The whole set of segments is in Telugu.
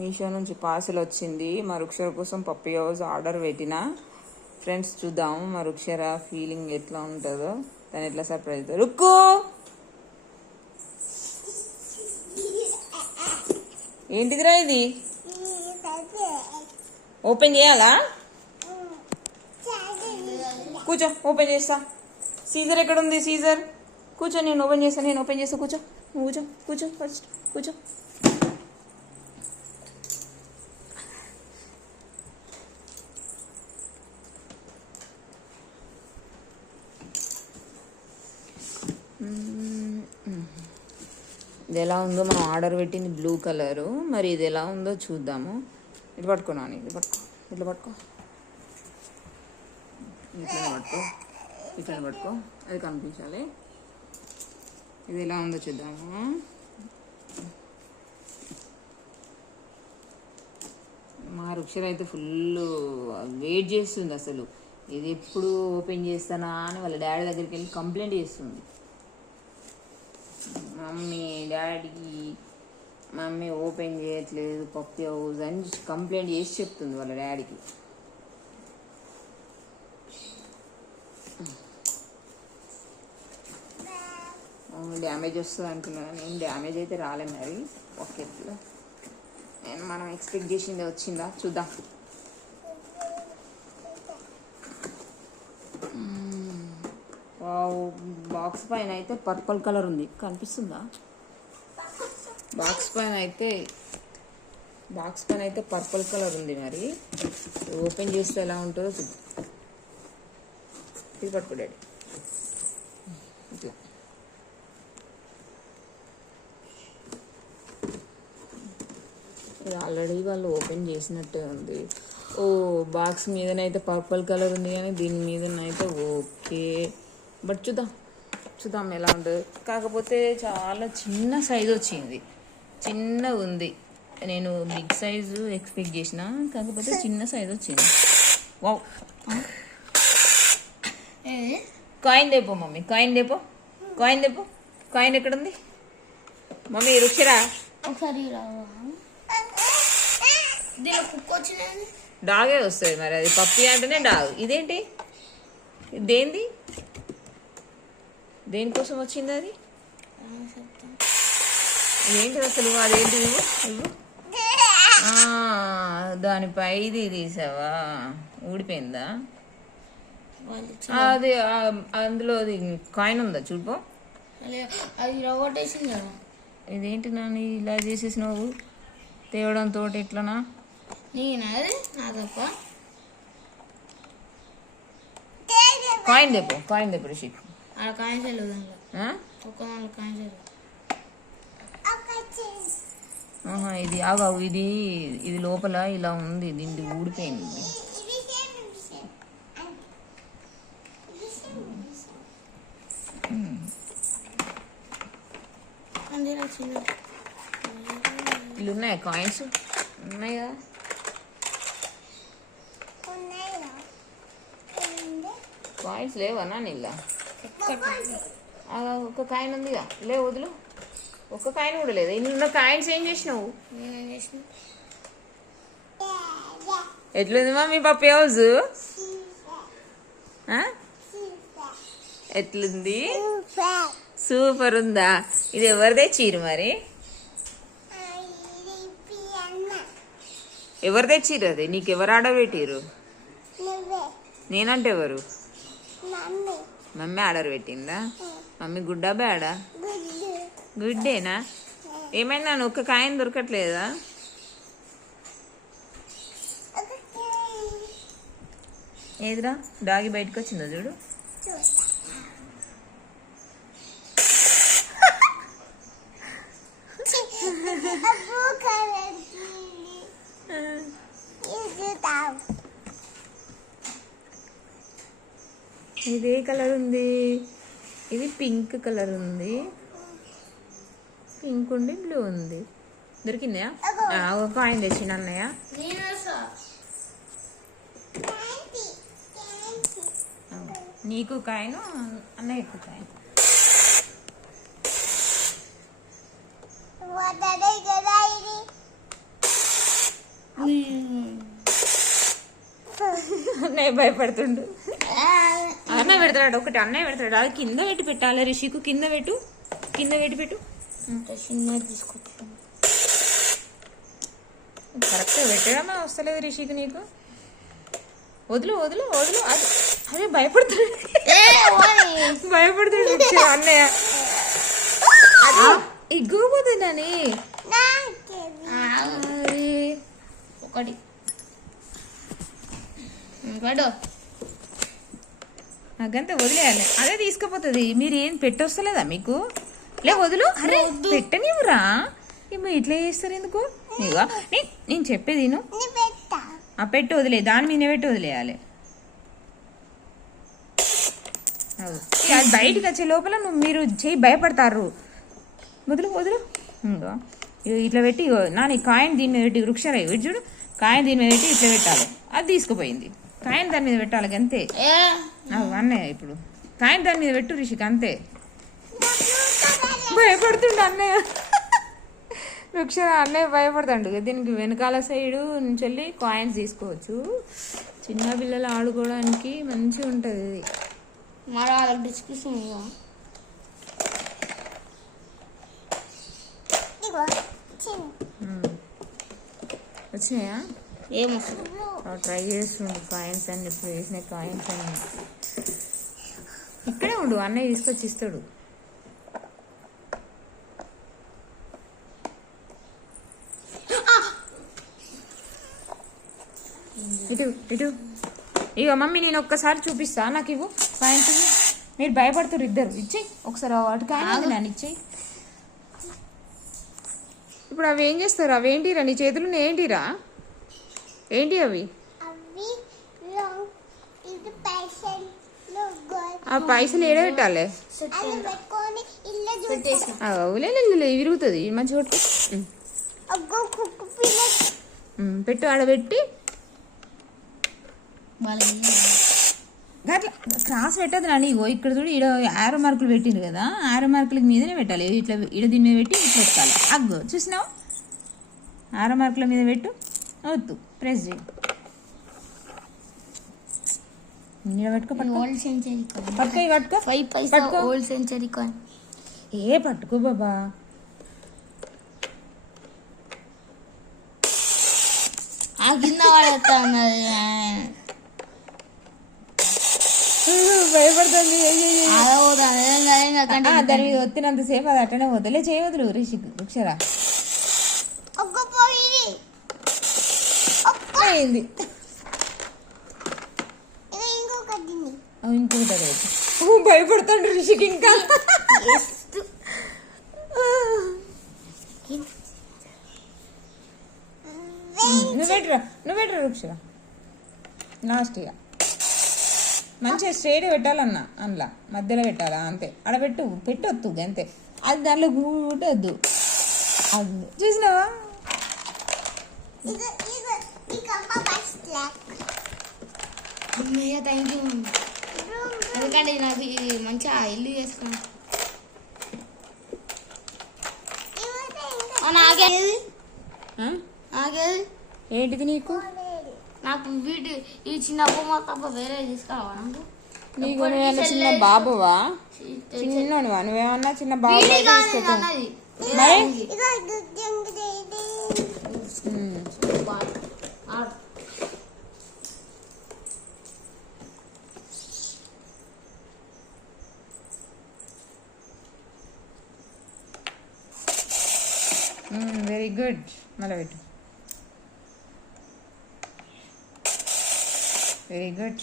మీషో నుంచి పార్సల్ వచ్చింది. మా రుక్షర కోసం పప్పీ హౌస్ ఆర్డర్ పెట్టిన. ఫ్రెండ్స్ చూద్దాం మా రుక్షర ఫీలింగ్ ఎట్లా ఉంటుందో, తను ఎట్లా సర్ప్రైజ్ అవుతుంది. రుక్కు ఏంటిదిరా ఇది? ఓపెన్ చేయాలా? కూర్చో, ఓపెన్ చేస్తా. సీజర్ ఎక్కడ ఉంది? సీజర్ కూర్చో, నేను ఓపెన్ చేస్తా. కూర్చో, కూర్చో ఫస్ట్ కూర్చో. ఇది ఎలా ఉందో, మనం ఆర్డర్ పెట్టింది బ్లూ కలరు, మరి ఇది ఎలా ఉందో చూద్దాము. ఇట్లా పట్టుకున్నాను, ఇట్లా పట్టుకో అది కనిపించాలి. ఇది ఎలా ఉందో చూద్దాము. మా రుక్షర అయితే ఫుల్ వెయిట్ చేస్తుంది. అసలు ఇది ఎప్పుడు ఓపెన్ చేస్తానా అని వాళ్ళ డాడీ దగ్గరికి వెళ్ళి కంప్లైంట్ చేస్తుంది. మమ్మీ ఓపెన్ చేయట్లేదు పప్పీ హౌస్ అని కంప్లైంట్ చేసి చెప్తుంది వాళ్ళ డాడీకి. డ్యామేజ్ వస్తుంది అనుకున్నాను నేను. డ్యామేజ్ అయితే రాలే మరి పాకెట్లో. మనం ఎక్స్పెక్ట్ చేసింది వచ్చిందా చూద్దాం. బాక్స్ పైన అయితే పర్పుల్ కలర్ ఉంది, కనిపిస్తుందా? బాక్స్ పైన అయితే పర్పుల్ కలర్ ఉంది. మరి ఓపెన్ చేస్తే ఎలా ఉంటుందో చూద్దాం. ఇది పట్టుకో డాడీ. ఇట్లా ఇది ఆల్రెడీ వాళ్ళు ఓపెన్ చేసినట్టే ఉంది. ఓ బాక్స్ మీదనైతే పర్పుల్ కలర్ ఉంది, కానీ దీని మీదనైతే ఓకే. బట్ చూద్దాం ఎలా ఉంటుంది. కాకపోతే చాలా చిన్న సైజు వచ్చింది, చిన్నగా ఉంది. నేను బిగ్ సైజు ఎక్స్పెక్ట్ చేసిన, కాకపోతే చిన్న సైజు వచ్చింది. వావ్, కాయిన్ దేపో మమ్మీ, కాయిన్ దేపో. కాయిన్ ఎక్కడుంది మమ్మీ? రుక్షరా ఒకసారి డాగే వస్తుంది మరి, అది పప్పి అంటేనే డాగ్. ఇదేంటి? ఇదేంది? దేనికోసం వచ్చింది అది? ఏంటి అసలు? అదేంటి? దానిపై ఇది తీసావా? ఊడిపోయిందా? అది అందులో అది కాయిన్ ఉందా చూడుకో. ఇదేంటి నాని ఇలా చేసేసినావు? తేవడంతో ఎట్లనా? కాయిన్ తెప్పు రిషి. ఇది ఆగావు, ఇది లోపల ఇలా ఉంది, దీన్ని ఊడిపోయింది. ఇల్లు ఉన్నాయా? కాయిన్స్ ఉన్నాయి కదా. కాయిన్స్ లేవన్నా నీళ్ళ? ఒక కాయిన్ ఉందిగా, లే వదులు. ఒక్క కాయిన్ కూడా లేదు. ఇన్ని కాయిన్స్ ఏం చేసినావు? ఎట్లుంది మమ్మీ పప్పీ హౌస్? ఎట్లుంది? సూపర్ ఉందా? ఇది ఎవరిదే చీర మరి? ఎవరు తెచ్చిర్రు? అది నీకు ఎవరు ఆర్డర్ పెట్టిర్రు? నేనంటే ఎవరు? మమ్మీ ఆర్డర్ పెట్టిందా? మమ్మీ గుడ్డా బ్యాడా? గుడ్డేనా? ఏమైనా ఒక్క కాయిన్ దొరకట్లేదా? ఏదిరా డాగి బయటకు వచ్చిందో చూడు. ఇదే కలర్ ఉంది, ఇది పింక్ కలర్ ఉంది, పింక్ ఉండి బ్లూ ఉంది. దొరికిందా? ఒక కాయిన్ తెచ్చిన అన్నయ్య. నీకు కాయను, అన్నయ్యకు కాయను. అన్నయ్య భయపడుతుండు. అన్నయ్య పెడతాడు ఒకటి, అన్నయ్య పెడతాడు. అది కింద పెట్టి పెట్టాలి రిషికు. కింద పెట్టు, కింద పెట్టి పెట్టు. తీసుకొచ్చాను కరెక్ట్గా పెట్టడమే వస్తలేదు రిషికి నీకు. వదులు వదులు వదులు. అది అదే భయపడుతాడు, భయపడుతాడు అన్నయ్య. ఇగ్గుపోతుందని ఒకటి నాకంతే వదిలేయాలి. అదే తీసుకుపోతుంది. మీరు ఏం పెట్టొస్తలేదా మీకు? లే వదులు. అరే పెట్టనివ్వరా? ఏమో ఇట్లా చేస్తారు ఎందుకు? ఇక నేను చెప్పేది ఆ పెట్టు వదిలే, దాని మీద పెట్టి వదిలేయాలి. అది బయటకు వచ్చే లోపల మీరు చేయి భయపడతారు. వదులు వదులు. ఇంకా ఇట్లా పెట్టి నాని కాయిన్ దీని మీద పెట్టి వృక్షరా ఇటు చూడు, కాయిన్ దీని మీద పెట్టి ఇట్లా పెట్టాలి. అది తీసుకుపోయింది. కాయిన్ దాని మీద పెట్టాలి అంతే. అన్నయ్య ఇప్పుడు కాయిన్ దాని మీద పెట్టు రిషిక్ అంతే. భయపడుతుండ అన్నయ్య. వృక్షరా అన్నయ్య భయపడతాడు. దీనికి వెనకాల సైడు నుంచి వెళ్ళి కాయిన్స్ తీసుకోవచ్చు. చిన్న పిల్లలు ఆడుకోవడానికి మంచిగా ఉంటుంది ఇది. మరి డిస్కషన్ వచ్చినాయా? ఏమొస్తుంది ట్రై చేస్తుండు. కాయిన్స్ అన్ని ఇప్పుడు వేసిన కాయిన్స్ అన్ని ఇక్కడే ఉండు, అన్నయ్య తీసుకొచ్చి ఇస్తాడు. ఇటు ఇటు. ఇక మమ్మీ నేను ఒక్కసారి చూపిస్తా, నాకు ఇవ్వు కాయిన్స్. మీరు భయపడుతున్నారు ఇద్దరు. ఇచ్చేయి ఒకసారి వాటి కాయిన్ నన్ను ఇచ్చేయి. ఇప్పుడు అవి ఏం చేస్తారు? అవి ఏంటిరా నీ చేతులు? ఏంటిరా ఏంటి అవి? ఆ పైసలు ఏడ పెట్టాలి? విరుగుతుంది మంచిగా పెట్టు. ఆడబెట్టి అట్లా క్రాస్ పెట్టదు నాని. ఇగో ఇక్కడ చూడు, ఈడ ఆరో మార్కులు పెట్టింది కదా, ఆరో మార్కుల మీదనే పెట్టాలి. ఇట్లా ఈడ దీని మీద పెట్టి ఇట్లా పెట్టాలి. అగ్గో చూసినావు? ఆరో మార్కుల మీద పెట్టు. వద్దు ప్రెస్ చేయి. ఓల్డ్ సెంచరీ పట్టుకో, పట్టుకో 5 పైసా ఓల్డ్ సెంచరీ కాయిన్. ఏ పట్టుకో బాబా. ఆ కింద పడేస్తా భయపడుతుంది. దాని మీద ఒత్తినంతసేపు అది అట్టనే వదిలే చేయవదులు రిషిక్. వృక్షరా అయింది. ఇంకొకటి భయపడతాడు రిషిక్. ఇంకా నువ్వు పెట్టరా వృక్షరా. లాస్ట్ ఇక మంచిగా స్ట్రేట్ పెట్టాలన్నా, అందులో మధ్యలో పెట్టాలా అంతే. ఆడబెట్టు పెట్టొద్దు అంతే. అది దాంట్లో కూటొద్దు. అది చూసినావా? Thank you. ఎందుకంటే నాకు ఇది మంచిగా ఇల్లు చేసుకున్నా. ఏంటిది నీకు? నాకు వీటి ఈ చిన్న బొమ్మ తప్ప వేరే తీసుకురావా? నీకు నువ్వేమన్నా చిన్న బాబువా? చిన్నవా నువ్వేమన్నా? చిన్న బాబు మరి వెరీ గుడ్. మళ్ళీ పెట్టు. Very good.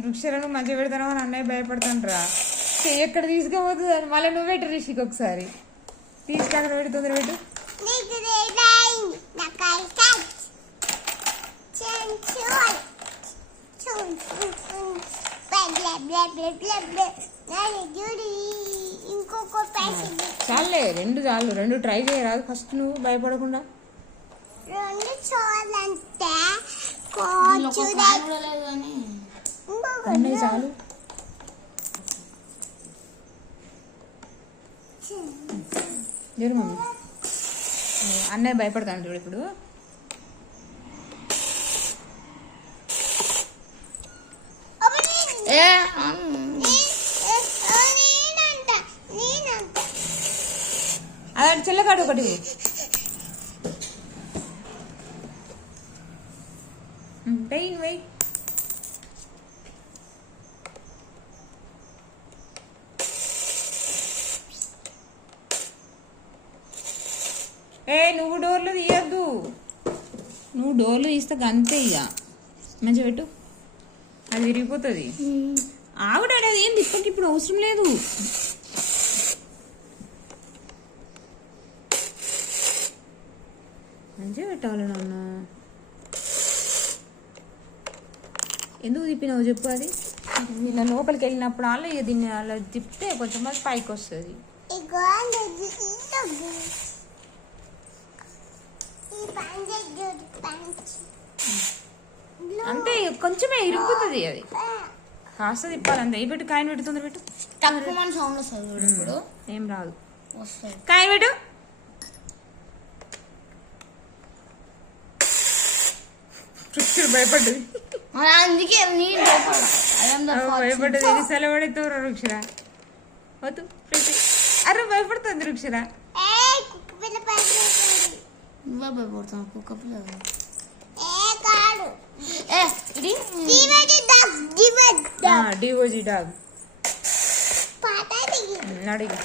వృక్షలను మంచిగా పెడతాను అని అన్నయ్య భయపడతాను. చెయ్యి ఎక్కడ తీసుకుపోతుంది అని మళ్ళీ నువ్వు పెట్టు రిషికి ఒకసారి. తీసుకు అక్కడ పెట్టి తొందర పెట్టు. చాలే, 2 చాలు. 2 ట్రై చేయరాదు ఫస్ట్ నువ్వు భయపడకుండా. చాలు. జరు మమ్మీ అన్నయ్య భయపడతాను చూడు ఇప్పుడు. ఏ అదే చెల్లకాడు ఒకటి పెయిన్ వెయ్యి. నువ్వు డోర్లు తీయద్దు, నువ్వు డోర్లు తీస్తే అంతే ఇక. మంచిగా పెట్టు, అది విరిగిపోతుంది. ఆవిడాడు అది ఏం తిప్పకి ఇప్పుడు అవసరం లేదు. మంచిగా పెట్టాలి నాన్న. ఎందుకు తిప్పినావు చెప్పు. అది ఇలా లోపలికి వెళ్ళినప్పుడు అలా ఇక దీన్ని అలా తిప్పితే కొంచెం అది పైకి వస్తుంది. అంతే కొంచెమే ఇరుగుతుంది అది. కాస్త తిప్పాలి అంతే. పెట్టు కాయన పెట్టు, తొందర పెట్టు. తక్కువ మన సౌండ్ వస్తుంది ఇప్పుడు. ఏం రాదు, వస్తుంది. కాయన పెట్టు. భయపడ్డది అందుకే భయపడ్డది. ఎన్నిసార్లు పడేతో రుక్షరా వద్దు. అరే భయపడుతుంది రుక్షరా. నువ్వే భయపడుతున్నావు కుక్క పిల్ల. డివోజీ డాగ్ అడిగి